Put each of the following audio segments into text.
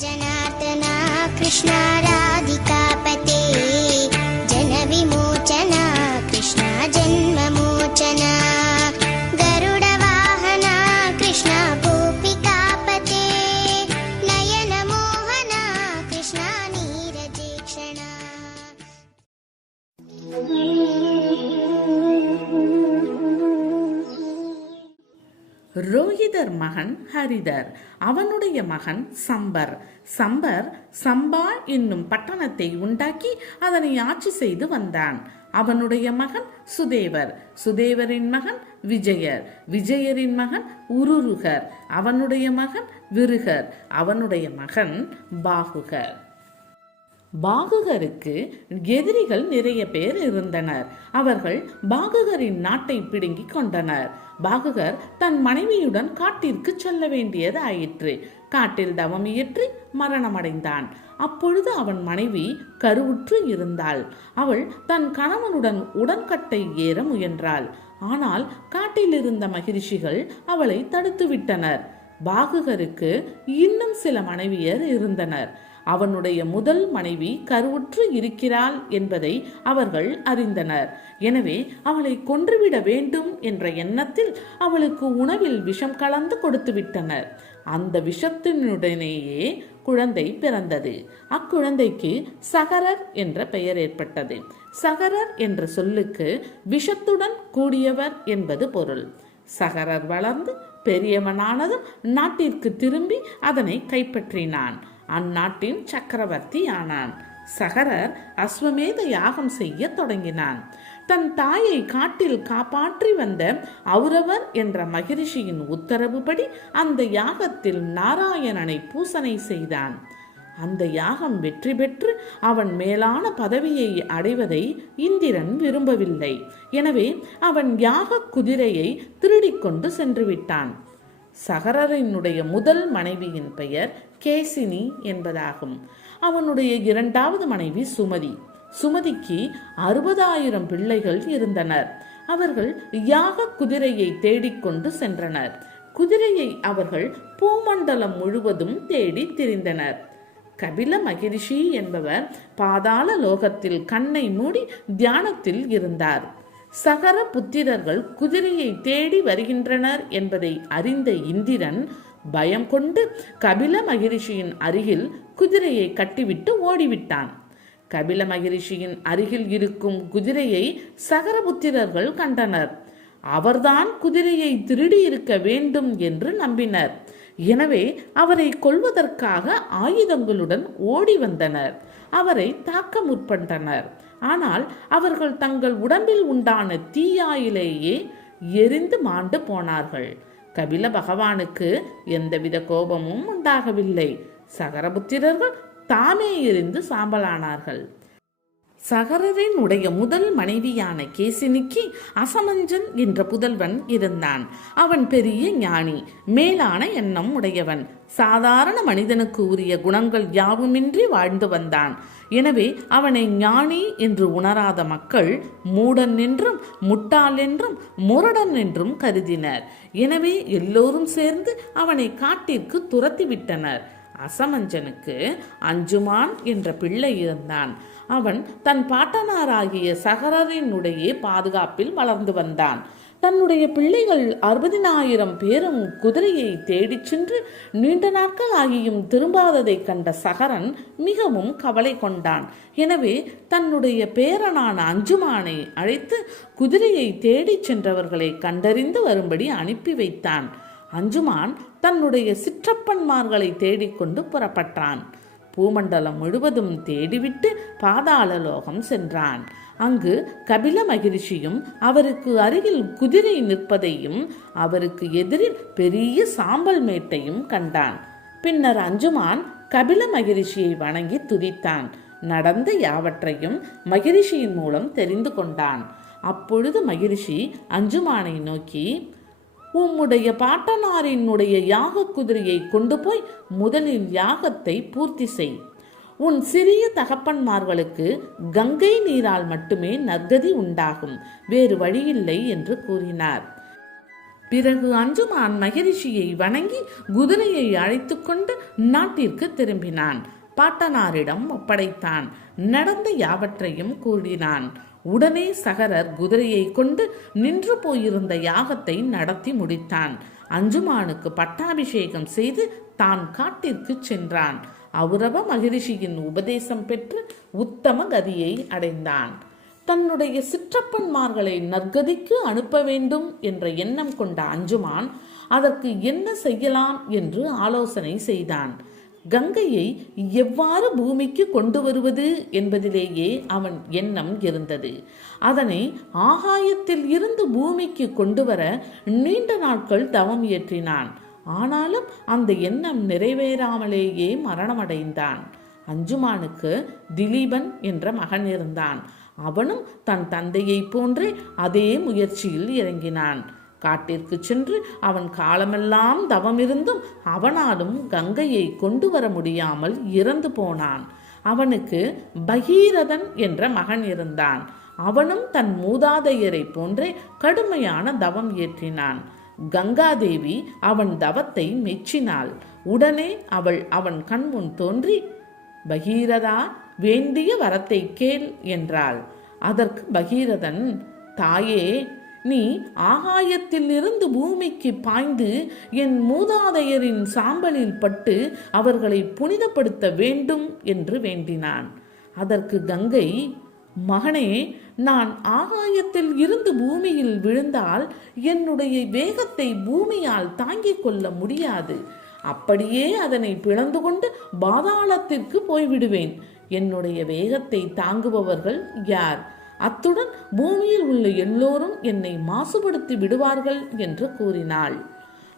जनार्दना कृष्णा ரோஹிதர் மகன் ஹரிதர். அவனுடைய மகன் சம்பர். சம்பர் சம்பா என்னும் பட்டணத்தை உண்டாக்கி அதனை ஆட்சி செய்து வந்தான். அவனுடைய மகன் சுதேவர். சுதேவரின் மகன் விஜயர். விஜயரின் மகன் உருருகர். அவனுடைய மகன் விருகர். அவனுடைய மகன் பாகுகர். பாகுகருக்கு எதிரிகள் நிறைய பேர் இருந்தனர். அவர்கள் பாகுகரின் நாட்டை பிடுங்கிக் கொண்டனர். பாககர் தன் மனைவியுடன் காட்டிற்கு செல்ல வேண்டியது ஆயிற்று காட்டில் தவம் இயற்றி மரணமடைந்தான். அப்பொழுது அவன் மனைவி கருவுற்று இருந்தாள். அவள் தன் கணவனுடன் உடன்கட்டை ஏற முயன்றாள். ஆனால் காட்டில் இருந்த மகிழ்ச்சிகள் அவளை தடுத்துவிட்டனர். பாகுகருக்கு இன்னும் சில மனைவியர் இருந்தனர். அவனுடைய முதல் மனைவி கருவுற்று இருக்கிறாள் என்பதை அவர்கள் அறிந்தனர். எனவே அவளை கொன்றுவிட வேண்டும் என்ற எண்ணத்தில் அவளுக்கு உணவில் விஷம் கலந்து கொடுத்து விட்டனர். அந்த விஷத்தினுடனேயே குழந்தை பிறந்தது. அக்குழந்தைக்கு சகரர் என்ற பெயர் ஏற்பட்டது. சகரர் என்ற சொல்லுக்கு விஷத்துடன் கூடியவர் என்பது பொருள். சகரர் வளர்ந்து பெரியவனானதும் நாட்டிற்கு திரும்பி அதனை கைப்பற்றினான். அந்நாட்டின் சக்கரவர்த்தி ஆனான். சகரர் அஸ்வமேத யாகம் செய்ய தொடங்கினான். தன் தாயை காட்டில் காப்பாற்றி வந்த அவுரவர் என்ற மகிழ்ச்சியின் உத்தரவுபடி அந்த யாகத்தில் நாராயணனை பூசனை செய்தான். அந்த யாகம் வெற்றி பெற்று அவன் மேலான பதவியை அடைவதை இந்திரன் விரும்பவில்லை. எனவே அவன் யாக குதிரையை திருடிக்கொண்டு சென்று விட்டான். சகரரினுடைய முதல் மனைவியின் பெயர் கேசினி என்பதாகும். அவனுடைய இரண்டாவது மனைவி சுமதி. சுமதிக்கு அறுபதாயிரம் பிள்ளைகள் இருந்தனர். அவர்கள் யாக குதிரையை தேடிக்கொண்டு சென்றனர். குதிரையை அவர்கள் பூமண்டலம் முழுவதும் தேடி திரிந்தனர். கபில மகிரிஷி என்பவர் பாதாள லோகத்தில் கண்ணை மூடி தியானத்தில் இருந்தார். சகர புத்திரர்கள் குதிரையை தேடி வருகின்றனர் என்பதை அறிந்த இந்திரன் பயம் கொண்டு கபில மகிரிஷியின் அருகில் குதிரையை கட்டிவிட்டு ஓடிவிட்டான். கபில மகிரிஷியின் அருகில் இருக்கும் குதிரையை சகரபுத்திரர்கள் கண்டனர். அவர்தான் குதிரையை திருடி இருக்க வேண்டும் என்று நம்பினர். எனவே அவரை கொல்வதற்காக ஆயுதங்களுடன் ஓடி வந்தனர். அவரை தாக்க முற்பட்டனர். ஆனால் அவர்கள் தங்கள் உடம்பில் உண்டான தீயாயிலேயே எரிந்து மாண்டு போனார்கள். கபில பகவானுக்கு எந்தவித கோபமும் உண்டாகவில்லை. சகரபுத்திரர்கள் தாமே எரிந்து சாம்பலானார்கள். சகரரின் உடைய முதல் மனைவியான கேசினிக்கு அசமஞ்சன் என்ற புதல்வன் இருந்தான். அவன் பெரிய ஞானி மேலான எண்ணம் உடையவன். சாதாரண மனிதனுக்கு உரிய குணங்கள் யாவுமின்றி வாழ்ந்து வந்தான். எனவே அவனை ஞானி என்று உணராத மக்கள் மூடன் என்றும் முட்டாள் என்றும் முரடன் என்றும் கருதினர். எனவே எல்லோரும் சேர்ந்து அவனை காட்டிற்கு துரத்திவிட்டனர். அசமஞ்சனுக்கு அஞ்சுமான் என்ற பிள்ளை இருந்தான். அவன் தன் பாட்டனாராகிய சகரரினுடைய பாதுகாப்பில் வளர்ந்து வந்தான். தன்னுடைய பிள்ளைகள் அறுபதினாயிரம் பேரும் குதிரையை தேடிச் சென்று நீண்ட நாட்கள் ஆகியும் திரும்பாததைக் கண்ட சகரன் மிகவும் கவலை கொண்டான். எனவே தன்னுடைய பேரனான அஞ்சுமானை அழைத்து குதிரையை தேடிச் சென்றவர்களை கண்டறிந்து வரும்படி அனுப்பி வைத்தான். அஞ்சுமான் தன்னுடைய சிற்றப்பன்மார்களை தேடிக்கொண்டு புறப்பட்டான். பூமண்டலம் முழுவதும் தேடிவிட்டு பாதாள லோகம் சென்றான். அங்கு கபில மகிழ்ச்சியும் அவருக்கு அருகில் குதிரை நிற்பதையும் அவருக்கு எதிரில் பெரிய சாம்பல் மேட்டையும் கண்டான். பின்னர் அஞ்சுமான் கபில மகிழ்ச்சியை வணங்கி துதித்தான். நடந்த யாவற்றையும் மகிழ்ச்சியின் மூலம் தெரிந்து கொண்டான். அப்பொழுது மகிழ்ச்சி அஞ்சுமானை நோக்கி உம்முடைய பாட்டனாரினுடைய யாக குதிரையை கொண்டு போய் முதலில் யாகத்தை பூர்த்தி செய். உன் சிறிய தகப்பன்மார்களுக்கு கங்கை நீரால் மட்டுமே நற்கதி உண்டாகும். வேறு வழியில்லை என்று கூறினார். பிறகு அஞ்சுமான் மகரிஷியை வணங்கி குதிரையை அழைத்துக்கொண்டு நாட்டிற்கு திரும்பினான். பாட்டனாரிடம் ஒப்படைத்தான். நடந்த யாவற்றையும் கூறினான். உடனே சகரர் குதிரையை கொண்டு நின்று போயிருந்த யாகத்தை நடத்தி முடித்தான். அஞ்சுமானுக்கு பட்டாபிஷேகம் செய்து தான் காட்டிற்கு சென்றான். அவுரவ மகிரிஷியின் உபதேசம் பெற்று உத்தம கதியை அடைந்தான். தன்னுடைய சிற்றப்பன்மார்களை நற்கதிக்கு அனுப்ப வேண்டும் என்ற எண்ணம் கொண்ட அஞ்சுமான் அதற்கு என்ன செய்யலாம் என்று ஆலோசனை செய்தான். கங்கையை எவ்வாறு பூமிக்கு கொண்டு வருவது என்பதிலேயே அவன் எண்ணம் இருந்தது. அதனை ஆகாயத்தில் இருந்து பூமிக்கு கொண்டு வர நீண்ட நாட்கள் தவம் இயற்றினான். ஆனாலும் அந்த எண்ணம் நிறைவேறாமலேயே மரணமடைந்தான். அஞ்சுமானுக்கு திலீபன் என்ற மகன் இருந்தான். அவனும் தன் தந்தையைப் போன்றே அதே முயற்சியில் இறங்கினான். காட்டிற்கு சென்று அவன் காலமெல்லாம் தவமிருந்தும் அவனாலும் கங்கையை கொண்டு வர முடியாமல் இறந்து போனான். அவனுக்கு பகீரதன் என்ற மகன் இருந்தான். அவனும் தன் மூதாதையரை போன்றே கடுமையான தவம் இயற்றினான் கங்காதேவி அவன் தவத்தை மெச்சினாள். உடனே அவள் அவன் கண்முன் தோன்றி பகீரதா வேண்டிய வரத்தை கேள் என்றாள். அதற்கு பகீரதன் தாயே நீ ஆகாயத்தில் இருந்து பூமிக்கு பாய்ந்து என் மூதாதையரின் சாம்பலில் பட்டு அவர்களை புனிதப்படுத்த வேண்டும் என்று வேண்டினான். அதற்கு கங்கை மகனே நான் ஆகாயத்தில் இருந்து பூமியில் விழுந்தால் என்னுடைய வேகத்தை பூமியால் தாங்கிக் கொள்ள முடியாது. அப்படியே அதனை பிளந்து கொண்டு பாதாளத்திற்கு போய்விடுவேன். என்னுடைய வேகத்தை தாங்குபவர்கள் யார்? அத்துடன் பூமியில் உள்ள எல்லோரும் என்னை மாசுபடுத்தி விடுவார்கள் என்று கூறினாள்.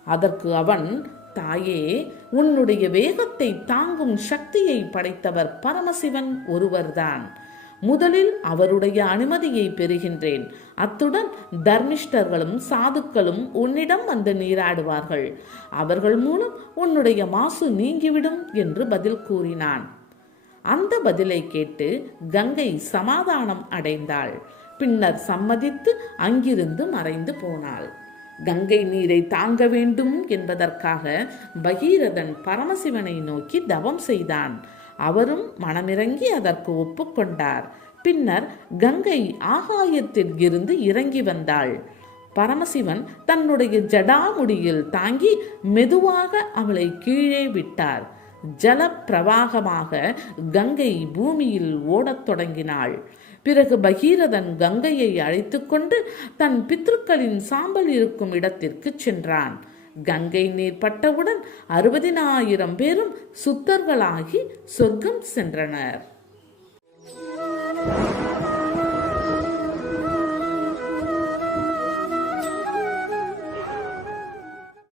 அதற்கு அவன் தாயே உன்னுடைய வேகத்தை தாங்கும் சக்தியை படைத்தவர் பரமசிவன் ஒருவர்தான். முதலில் அவருடைய அனுமதியை பெறுகின்றேன். அத்துடன் தர்மிஷ்டர்களும் சாதுக்களும் உன்னிடம் வந்து நீராடுவார்கள். அவர்கள் மூலம் உன்னுடைய மாசு நீங்கிவிடும் என்று பதில் கூறினான். அந்த பதிலை கேட்டு கங்கை சமாதானம் அடைந்தாள். பின்னர் சம்மதித்து அங்கிருந்து மறைந்து போனாள். கங்கை நீரை தாங்க வேண்டும் என்பதற்காக பகீரதன் பரமசிவனை நோக்கி தவம் செய்தான். அவரும் மனமிறங்கி அதற்கு ஒப்புக்கொண்டார் பின்னர் கங்கை ஆகாயத்தில் இருந்து இறங்கி வந்தாள். பரமசிவன் தன்னுடைய ஜடாமுடியில் தாங்கி மெதுவாக அவளை கீழே விட்டார். ஜல பிரவாகமாக கங்கை பூமியில் ஓடத் தொடங்கினாள். பிறகு பகீரதன் கங்கையை அழைத்துக்கொண்டு தன் பித்ருக்களின் சாம்பல் இருக்கும் இடத்திற்கு சென்றான். கங்கை நீர் பட்டவுடன் அறுபதினாயிரம் பேரும் சுத்தர்களாகி சொர்க்கம் சென்றனர்.